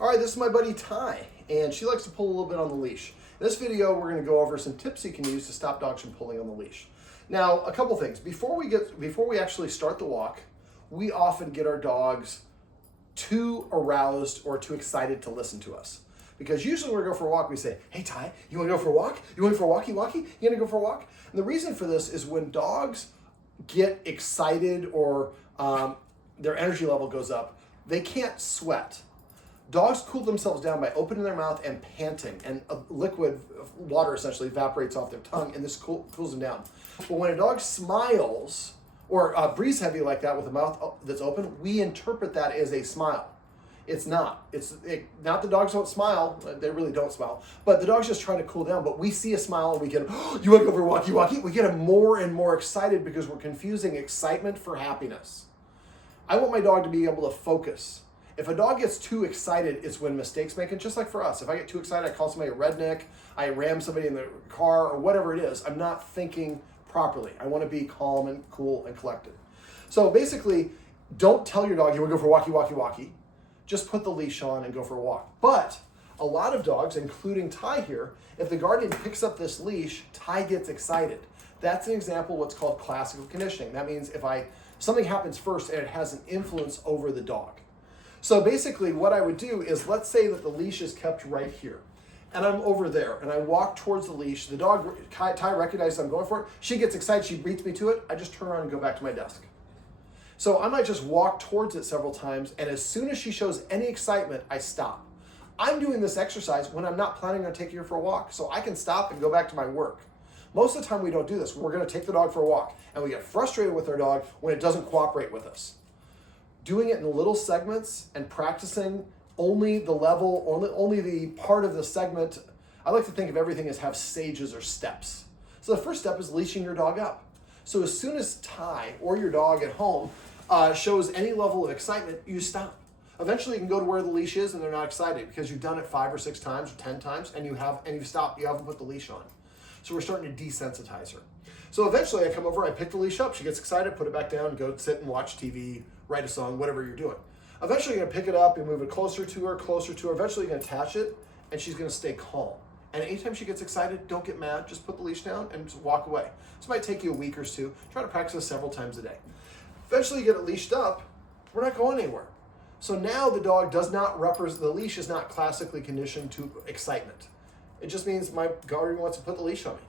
All right, this is my buddy Ty, and she likes to pull a little bit on the leash. In this video, we're going to go over some tips you can use to stop dogs from pulling on the leash. Now, a couple things. Before we actually start the walk, we often get our dogs too aroused or too excited to listen to us. Because usually when we go for a walk, we say, "Hey Ty, you want to go for a walk? You want for a walkie-walkie? You want to go for a walk?" And the reason for this is when dogs get excited or their energy level goes up, they can't sweat. Dogs cool themselves down by opening their mouth and panting, and liquid water essentially evaporates off their tongue, and this cools them down. But when a dog smiles or breathes heavy like that with a mouth that's open, we interpret that as a smile. It's not. Not the dogs don't smile. They really don't smile. But the dog's just trying to cool down. But we see a smile and we get, "Oh, you want to go for a walkie-walkie?" We get them more and more excited because we're confusing excitement for happiness. I want my dog to be able to focus. If a dog gets too excited, it's when mistakes making, just like for us. If I get too excited, I call somebody a redneck, I ram somebody in the car, or whatever it is. I'm not thinking properly. I want to be calm and cool and collected. So basically, don't tell your dog, "You want to go for a walkie-walkie-walkie." Just put the leash on and go for a walk. But a lot of dogs, including Ty here, if the guardian picks up this leash, Ty gets excited. That's an example of what's called classical conditioning. That means if something happens first and it has an influence over the dog. So basically what I would do is, let's say that the leash is kept right here and I'm over there and I walk towards the leash. The dog, Ty recognizes I'm going for it. She gets excited, she beats me to it. I just turn around and go back to my desk. So I might just walk towards it several times, and as soon as she shows any excitement, I stop. I'm doing this exercise when I'm not planning on taking her for a walk, so I can stop and go back to my work. Most of the time we don't do this. We're gonna take the dog for a walk, and we get frustrated with our dog when it doesn't cooperate with us. Doing it in little segments and practicing only the level, only the part of the segment. I like to think of everything as have stages or steps. So the first step is leashing your dog up. So as soon as Ty or your dog at home shows any level of excitement, you stop. Eventually you can go to where the leash is and they're not excited because you've done it 5 or 6 times or 10 times and you've stopped, you haven't put the leash on. So we're starting to desensitize her. So eventually I come over, I pick the leash up, she gets excited, put it back down, go sit and watch TV, write a song, whatever you're doing. Eventually you're gonna pick it up and move it closer to her. Eventually you're gonna attach it and she's gonna stay calm. And anytime she gets excited, don't get mad, just put the leash down and just walk away. This might take you a week or 2. Try to practice this several times a day. Eventually you get it leashed up, we're not going anywhere. So now the dog does not represent, the leash is not classically conditioned to excitement. It just means my guardian wants to put the leash on me.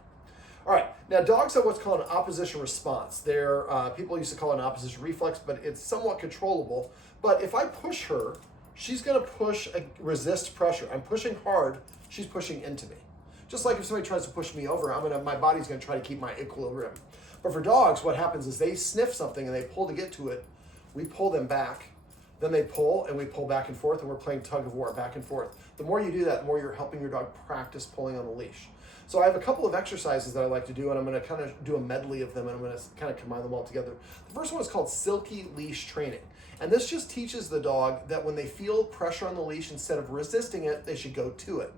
All right, now dogs have what's called an opposition response. People used to call it an opposition reflex, but it's somewhat controllable. But if I push her, she's gonna resist pressure. I'm pushing hard, she's pushing into me. Just like if somebody tries to push me over, my body's gonna try to keep my equilibrium. But for dogs, what happens is they sniff something and they pull to get to it. We pull them back, then they pull and we pull back and forth, and we're playing tug of war back and forth. The more you do that, the more you're helping your dog practice pulling on the leash. So I have a couple of exercises that I like to do, and I'm gonna kind of do a medley of them, and I'm gonna kind of combine them all together. The first one is called silky leash training. And this just teaches the dog that when they feel pressure on the leash, instead of resisting it, they should go to it.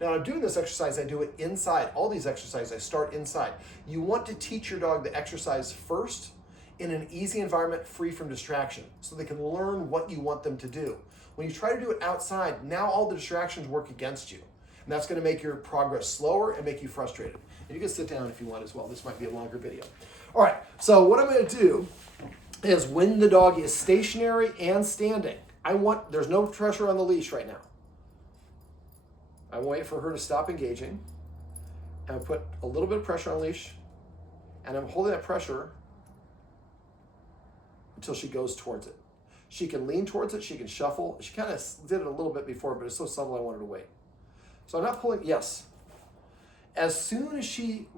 Now, when I'm doing this exercise, I do it inside. All these exercises, I start inside. You want to teach your dog the exercise first in an easy environment, free from distraction, so they can learn what you want them to do. When you try to do it outside, now all the distractions work against you. And that's gonna make your progress slower and make you frustrated. And you can sit down if you want as well. This might be a longer video. All right, so what I'm gonna do is when the dog is stationary and standing, there's no pressure on the leash right now. I wait for her to stop engaging, and I put a little bit of pressure on the leash, and I'm holding that pressure until she goes towards it. She can lean towards it, she can shuffle. She kind of did it a little bit before, but it's so subtle I wanted to wait. So I'm not pulling, yes. As soon as she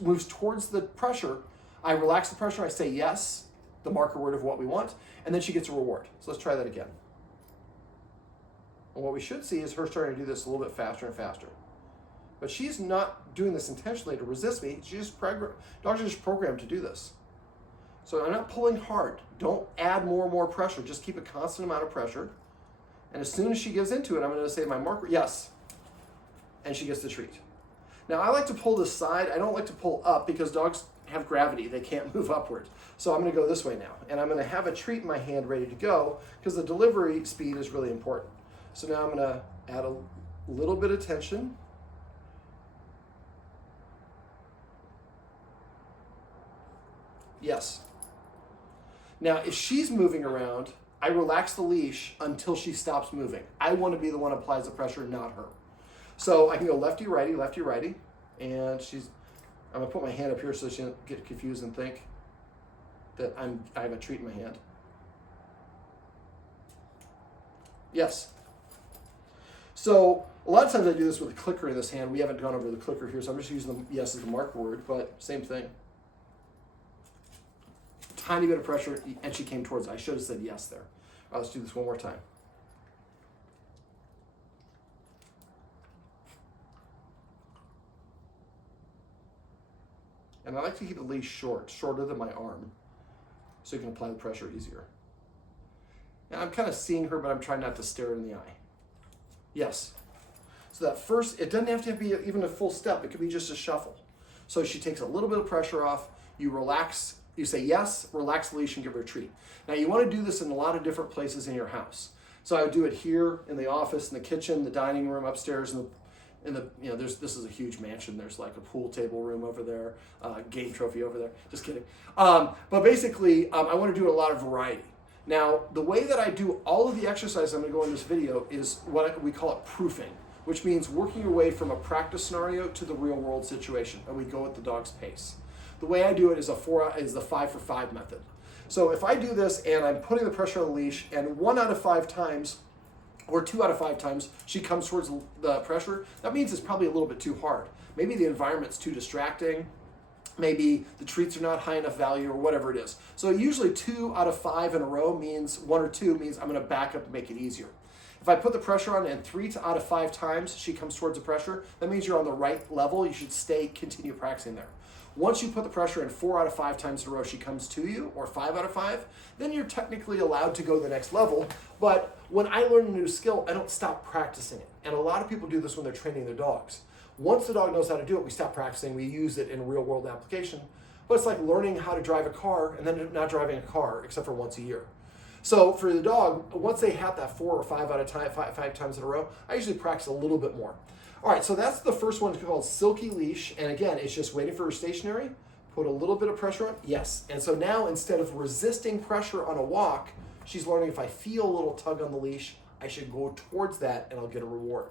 moves towards the pressure, I relax the pressure, I say yes, the marker word of what we want, and then she gets a reward. So let's try that again. And what we should see is her starting to do this a little bit faster and faster. But she's not doing this intentionally to resist me. Dogs are just programmed to do this. So I'm not pulling hard. Don't add more and more pressure. Just keep a constant amount of pressure. And as soon as she gives into it, I'm going to say my marker, yes. And she gets the treat. Now I like to pull this side. I don't like to pull up because dogs have gravity. They can't move upward. So I'm going to go this way now. And I'm going to have a treat in my hand ready to go because the delivery speed is really important. So now I'm gonna add a little bit of tension. Yes. Now, if she's moving around, I relax the leash until she stops moving. I want to be the one who applies the pressure, not her. So I can go lefty, righty, and I'm gonna put my hand up here so she doesn't get confused and think that I have a treat in my hand. Yes. So a lot of times I do this with a clicker in this hand. We haven't gone over the clicker here, so I'm just using the yes as the mark word, but same thing. Tiny bit of pressure, and she came towards it. I should have said yes there. All right, let's do this one more time. And I like to keep the leash shorter than my arm, so you can apply the pressure easier. And I'm kind of seeing her, but I'm trying not to stare her in the eye. Yes. So that first, it doesn't have to be even a full step. It could be just a shuffle. So she takes a little bit of pressure off, you relax, you say yes, relax the leash and give her a treat. Now you want to do this in a lot of different places in your house. So I would do it here, in the office, in the kitchen, the dining room, upstairs, this is a huge mansion. There's like a pool table room over there, game trophy over there. Just kidding. But basically, I want to do a lot of variety. Now, the way that I do all of the exercises I'm going to go in this video is what we call it proofing, which means working your way from a practice scenario to the real world situation, and we go at the dog's pace. The way I do it is the 5-for-5 method. So if I do this and I'm putting the pressure on the leash, and 1 out of 5 times, or 2 out of 5 times, she comes towards the pressure, that means it's probably a little bit too hard. Maybe the environment's too distracting. Maybe the treats are not high enough value, or whatever it is. So usually 2 out of 5 in a row means 1 or 2 means I'm going to back up and make it easier. If I put the pressure on and 3 out of 5 times she comes towards the pressure, that means you're on the right level. You should continue practicing there. Once you put the pressure in 4 out of 5 times in a row, she comes to you, or 5 out of 5, then you're technically allowed to go the next level. But when I learn a new skill, I don't stop practicing it. And a lot of people do this when they're training their dogs. Once the dog knows how to do it, we stop practicing, we use it in a real world application. But it's like learning how to drive a car and then not driving a car except for once a year. So for the dog, once they have that 4 or 5 out of 5 times in a row, I usually practice a little bit more. All right, so that's the first one called Silky Leash. And again, it's just waiting for her stationary, put a little bit of pressure on, yes. And so now instead of resisting pressure on a walk, she's learning if I feel a little tug on the leash, I should go towards that and I'll get a reward.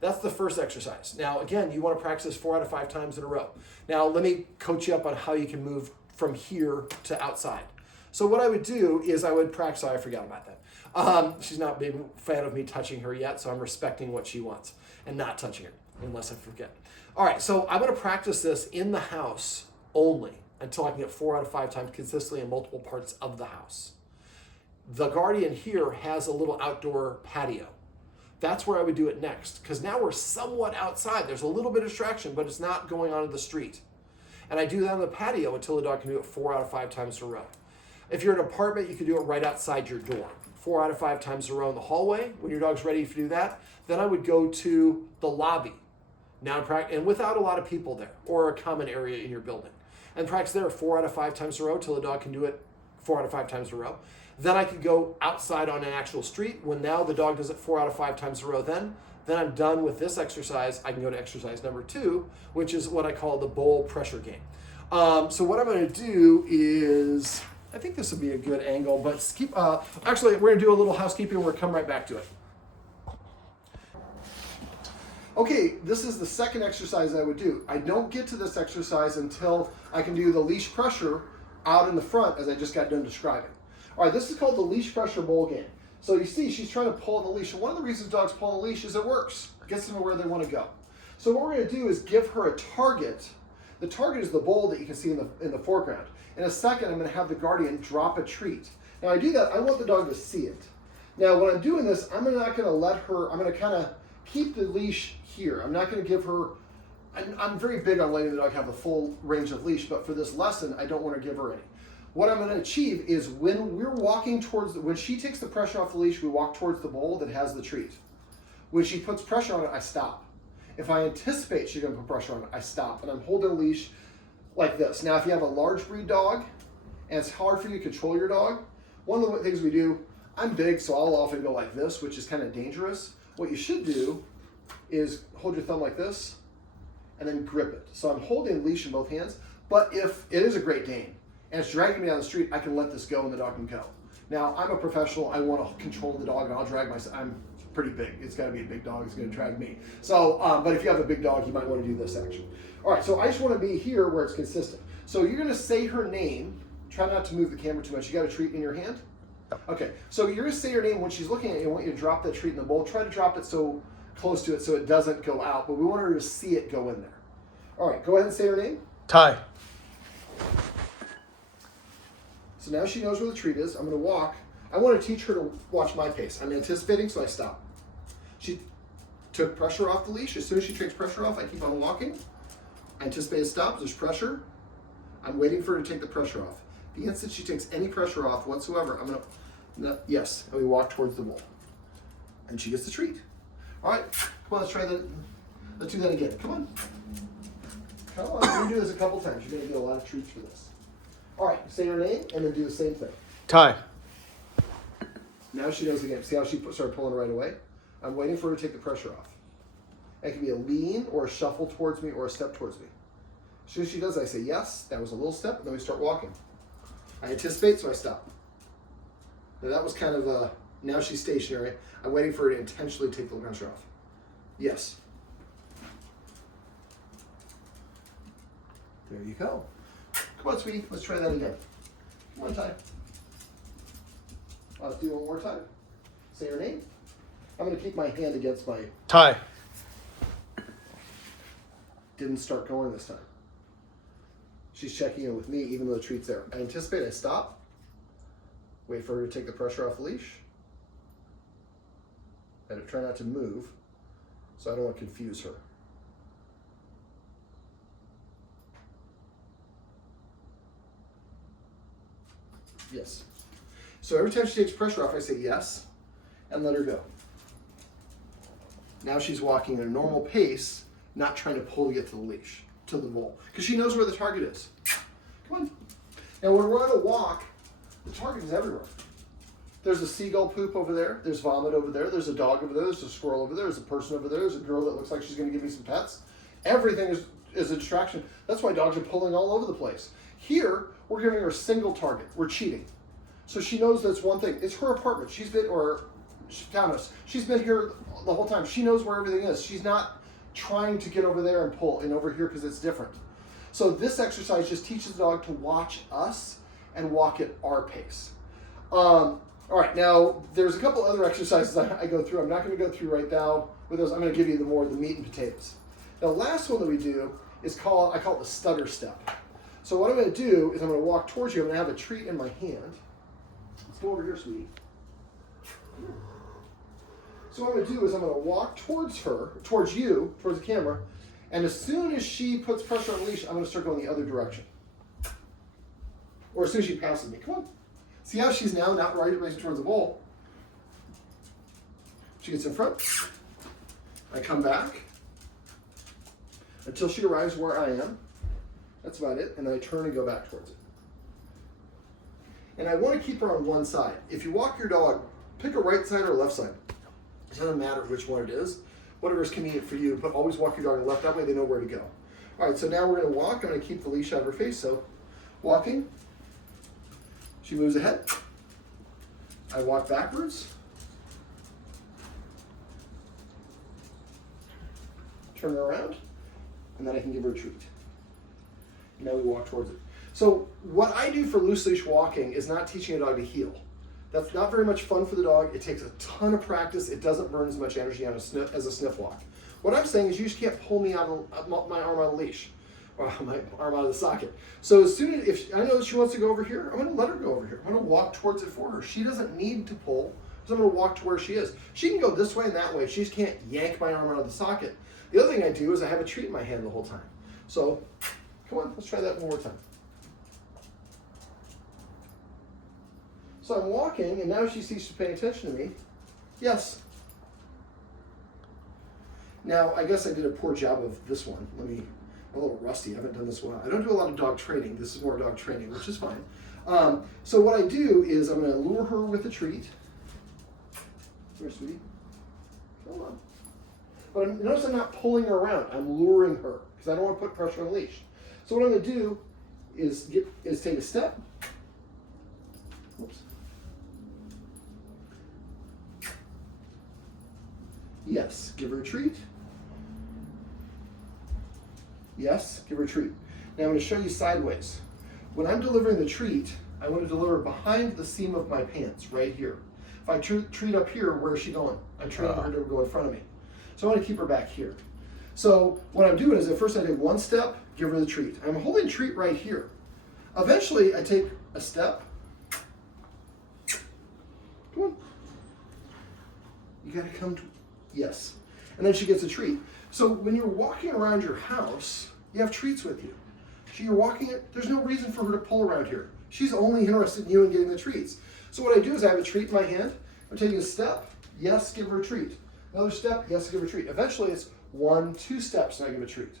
That's the first exercise. Now, again, you want to practice this 4 out of 5 times in a row. Now, let me coach you up on how you can move from here to outside. So what I would do is I would practice, I forgot about that. She's not a big fan of me touching her yet, so I'm respecting what she wants and not touching her, unless I forget. All right, so I'm going to practice this in the house only until I can get 4 out of 5 times consistently in multiple parts of the house. The Guardian here has a little outdoor patio. That's where I would do it next, because now we're somewhat outside. There's a little bit of distraction, but it's not going on in the street. And I do that on the patio until the dog can do it 4 out of 5 times in a row. If you're in an apartment, you can do it right outside your door. 4 out of 5 times in a row in the hallway. When your dog's ready to do that, then I would go to the lobby. Now, and without a lot of people there, or a common area in your building. And practice there 4 out of 5 times in a row till the dog can do it 4 out of 5 times in a row. Then I could go outside on an actual street. When now the dog does it 4 out of 5 times in a row, then I'm done with this exercise. I can go to exercise number 2, which is what I call the bowl pressure game. So what I'm going to do is, I think this would be a good angle, but actually we're going to do a little housekeeping and we'll come right back to it. Okay, this is the second exercise I would do. I don't get to this exercise until I can do the leash pressure out in the front, as I just got done describing. All right, this is called the leash pressure bowl game. So you see, she's trying to pull on the leash, and one of the reasons dogs pull on the leash is it works. It gets them to where they want to go. So what we're going to do is give her a target. The target is the bowl that you can see in the foreground. In a second, I'm going to have the Guardian drop a treat. Now I do that, I want the dog to see it. Now when I'm doing this, I'm not going to let her, I'm going to kind of keep the leash here. I'm not going to give her, I'm very big on letting the dog have the full range of leash, but for this lesson, I don't want to give her any. What I'm going to achieve is when we're walking towards, when she takes the pressure off the leash, we walk towards the bowl that has the treat. When she puts pressure on it, I stop. If I anticipate she's going to put pressure on it, I stop, and I'm holding the leash like this. Now, if you have a large breed dog, and it's hard for you to control your dog, one of the things we do, I'm big, so I'll often go like this, which is kind of dangerous. What you should do is hold your thumb like this and then grip it. So I'm holding the leash in both hands, but if it is a Great Dane and it's dragging me down the street, I can let this go and the dog can go. Now, I'm a professional. I want to control the dog and I'll drag myself. I'm pretty big. It's got to be a big dog. It's going to drag me. So, but if you have a big dog, you might want to do this action. All right, so I just want to be here where it's consistent. So you're going to say her name. Try not to move the camera too much. You got a treat in your hand? Okay, so you're going to say her name. When she's looking at you, I want you to drop that treat in the bowl. Try to drop it so close to it so it doesn't go out, but we want her to see it go in there. All right, go ahead and say her name. Ty. So now she knows where the treat is. I'm going to walk. I want to teach her to watch my pace. I'm anticipating, so I stop. She took pressure off the leash. As soon as she takes pressure off, I keep on walking. I anticipate a stop. There's pressure. I'm waiting for her to take the pressure off. The instant she takes any pressure off whatsoever, I'm going to, yes, and we walk towards the bowl. And she gets the treat. All right, come on, let's try that. Let's do that again. Come on. Come on, we're going to do this a couple times. You're going to get a lot of treats for this. All right, say her name and then do the same thing. Ty. Now she knows again. See how she started pulling right away? I'm waiting for her to take the pressure off. It can be a lean or a shuffle towards me or a step towards me. As soon as she does, I say, yes, that was a little step, and then we start walking. I anticipate, so I stop. Now that was kind of a, now she's stationary. I'm waiting for her to intentionally take the pressure off. Yes. There you go. Come on, sweetie, let's try that again. Come on, Ty. Let's do it one more time. Say her name. I'm going to keep my hand against my... Ty. Didn't start going this time. She's checking in with me even though the treat's there. I anticipate, I stop. Wait for her to take the pressure off the leash. And try not to move, so I don't want to confuse her. Yes. So every time she takes pressure off, I say yes, and let her go. Now she's walking at a normal pace, not trying to pull to get to the leash, to the bowl, because she knows where the target is. Come on. And when we're on a walk, the target is everywhere. There's a seagull poop over there, there's vomit over there, there's a dog over there, there's a squirrel over there, there's a person over there, there's a girl that looks like she's going to give me some pets. Everything is a distraction. That's why dogs are pulling all over the place. Here, we're giving her a single target. We're cheating. So she knows that's one thing. It's her apartment. She's been, or Thomas, she's been here the whole time. She knows where everything is. She's not trying to get over there and pull and over here because it's different. So this exercise just teaches the dog to watch us and walk at our pace. All right, now there's a couple other exercises I go through. I'm not going to go through right now with those. I'm going to give you the meat and potatoes. The last one that we do is I call it the stutter step. So what I'm going to do is I'm going to walk towards you. I'm going to have a treat in my hand. Let's go over here, sweetie. So what I'm going to do is I'm going to walk towards her, towards you, towards the camera, and as soon as she puts pressure on the leash, I'm going to start going the other direction. Or as soon as she passes me. Come on. See how she's now not racing towards the bowl? She gets in front. I come back until she arrives where I am. That's about it. And then I turn and go back towards it. And I want to keep her on one side. If you walk your dog, pick a right side or a left side. It doesn't matter which one it is. Whatever is convenient for you, but always walk your dog on the left. That way they know where to go. All right, so now we're going to walk. I'm going to keep the leash out of her face. So walking. She moves ahead. I walk backwards. Turn her around. And then I can give her a treat. Now we walk towards it. So what I do for loose leash walking is not teaching a dog to heel. That's not very much fun for the dog. It takes a ton of practice. It doesn't burn as much energy on as a sniff walk. What I'm saying is you just can't pull me out of my arm out of the leash, or my arm out of the socket. So as soon as, if I know that she wants to go over here, I'm going to let her go over here. I'm going to walk towards it for her. She doesn't need to pull, so I'm going to walk to where she is. She can go this way and that way. She just can't yank my arm out of the socket. The other thing I do is I have a treat in my hand the whole time. So come on, let's try that one more time. So I'm walking, and now she sees she's paying attention to me. Yes. Now, I guess I did a poor job of this one. I'm a little rusty. I haven't done this well. I don't do a lot of dog training. This is more dog training, which is fine. So what I do is I'm going to lure her with a treat. Come here, sweetie. Come on. But notice I'm not pulling her around. I'm luring her because I don't want to put pressure on the leash. So what I'm going to do is take a step. Whoops. Yes, give her a treat. Yes, give her a treat. Now I'm going to show you sideways. When I'm delivering the treat, I want to deliver behind the seam of my pants, right here. If I treat up here, where is she going? I'm training her to go in front of me. So I want to keep her back here. So what I'm doing is at first I take one step, give her the treat. I'm holding treat right here. Eventually I take a step. Come on. You got to come to, yes. And then she gets a treat. So when you're walking around your house, you have treats with you. So you're walking it, there's no reason for her to pull around here. She's only interested in you and getting the treats. So what I do is I have a treat in my hand. I'm taking a step. Yes, give her a treat. Another step. Yes, give her a treat. Eventually it's 1, 2 steps and I give a treat.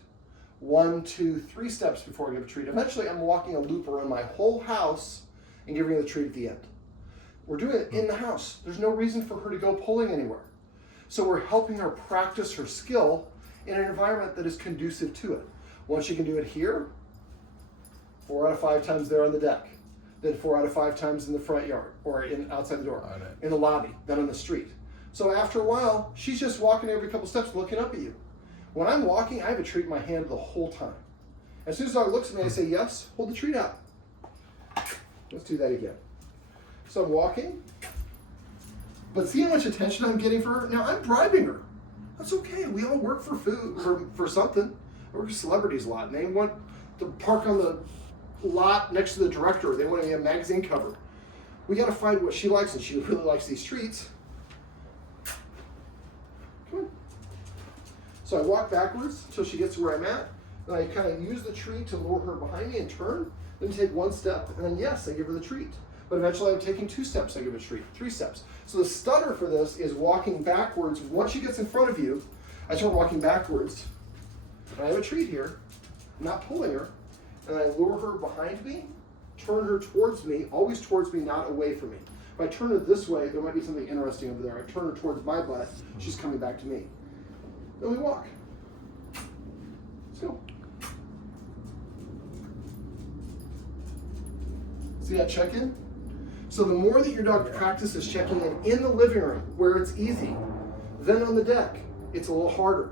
1, 2, 3 steps before I give a treat. Eventually I'm walking a loop around my whole house and giving her the treat at the end. We're doing it in the house. There's no reason for her to go pulling anywhere. So we're helping her practice her skill in an environment that is conducive to it. Once she can do it here, 4 out of 5 times there on the deck, then 4 out of 5 times in the front yard or outside the door, in the lobby, then on the street. So after a while, she's just walking every couple steps looking up at you. When I'm walking, I have a treat in my hand the whole time. As soon as the dog looks at me, I say, yes, hold the treat out. Let's do that again. So I'm walking, but see how much attention I'm getting for her? Now I'm bribing her. That's okay, we all work for food, for something. I work with celebrities a lot, and they want to park on the lot next to the director. They want to be a magazine cover. We got to find what she likes, and she really likes these treats. Come on. So I walk backwards until she gets to where I'm at. Then I kind of use the treat to lure her behind me and turn. Then take 1 step, and then yes, I give her the treat. But eventually I'm taking 2 steps, I give her a treat, 3 steps. So the stutter for this is walking backwards. Once she gets in front of you, I start walking backwards. And I have a treat here. I'm not pulling her. And I lure her behind me, turn her towards me, always towards me, not away from me. If I turn her this way, there might be something interesting over there. I turn her towards my butt, she's coming back to me. Then we walk. Let's go. See that check-in? So the more that your dog practices checking in the living room, where it's easy, then on the deck, it's a little harder.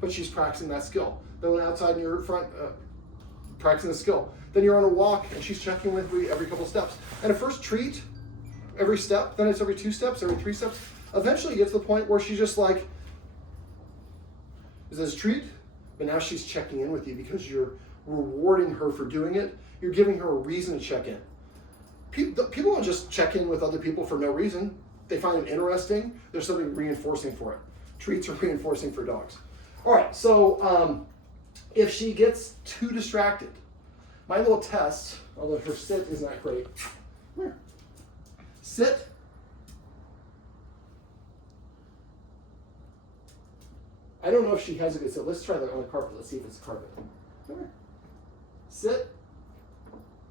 But she's practicing that skill. Then when outside in your front, practicing the skill. Then you're on a walk and she's checking with me every couple steps. And at first treat, every step, then it's every 2 steps, every 3 steps. Eventually you get to the point where she's just like, is this a treat? But now she's checking in with you because you're rewarding her for doing it. You're giving her a reason to check in. People don't just check in with other people for no reason. They find it interesting. There's something reinforcing for it. Treats are reinforcing for dogs. All right, so if she gets too distracted, my little test, although her sit is not great. Come here. Sit. I don't know if she has a good sit. Let's try that on the carpet. Let's see if it's carpet. Come here. Sit.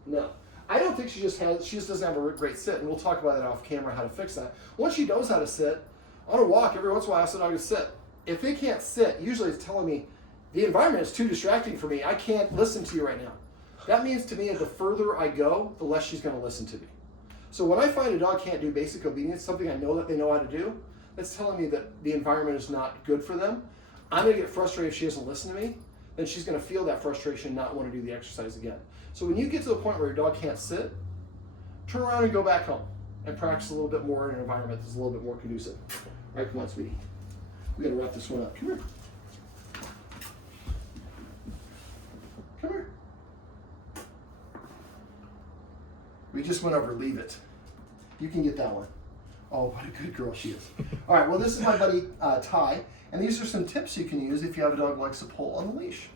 No. I don't think she just doesn't have a great sit, and we'll talk about that off camera, how to fix that. Once she knows how to sit, on a walk, every once in a while I ask the dog to sit. If they can't sit, usually it's telling me, the environment is too distracting for me. I can't listen to you right now. That means to me that the further I go, the less she's going to listen to me. So when I find a dog can't do basic obedience, something I know that they know how to do, that's telling me that the environment is not good for them. I'm going to get frustrated if she doesn't listen to me. Then she's going to feel that frustration and not want to do the exercise again. So when you get to the point where your dog can't sit, turn around and go back home and practice a little bit more in an environment that's a little bit more conducive. All right, come on, sweetie. We got to wrap this one up. Come here. Come here. We just went over Leave It. You can get that one. Oh, what a good girl she is. All right, well, this is my buddy Ty, and these are some tips you can use if you have a dog who likes to pull on the leash.